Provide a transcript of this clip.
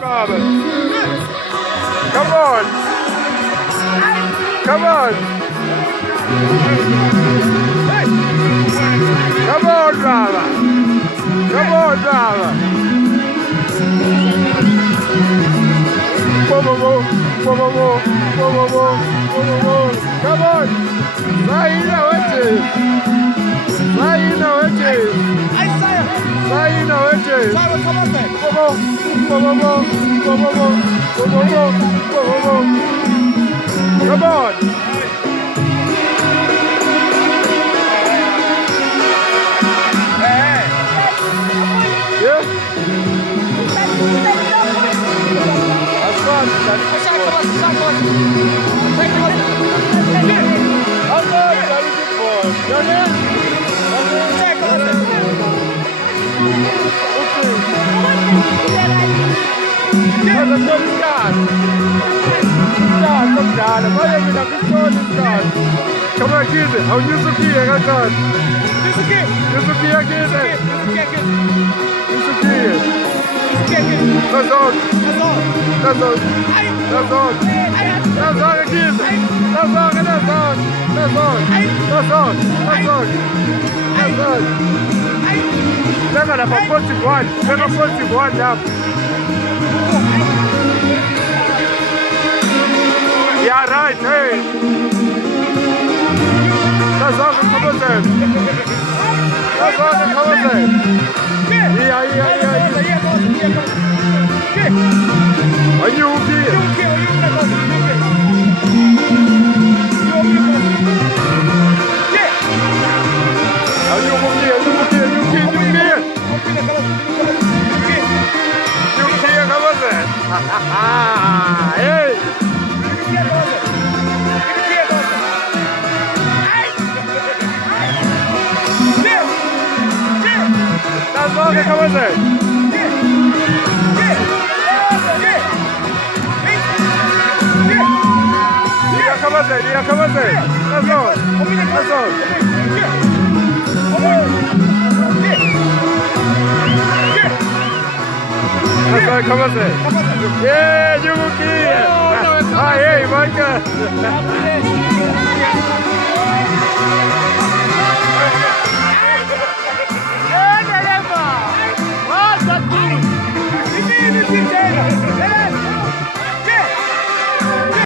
Robert. Come on. Come on. Come on, Robert. Come on, Robert. Come on. Saína, Wedges. Saína, Wedges. Saína, Wedges. Come on. Yeah. That's fun. Come on, kids. How you so key? I got done. You so key again. You so key. That's all. That's all. That's all. That's all. That's all, kids. That's all. That's all. That's all. That's all. That's all. That's all. They're gonna have a 41. They're gonna 41 now. Yeah, right. Hey. That's all the covers there. That's all the covers there. Yeah. Are you okay? Hey! That's all que acabas de hacer. Acabas de hacer. That's all. That's all. That's all, acabas de hacer. Yeah, Yuki! Hey, Micah!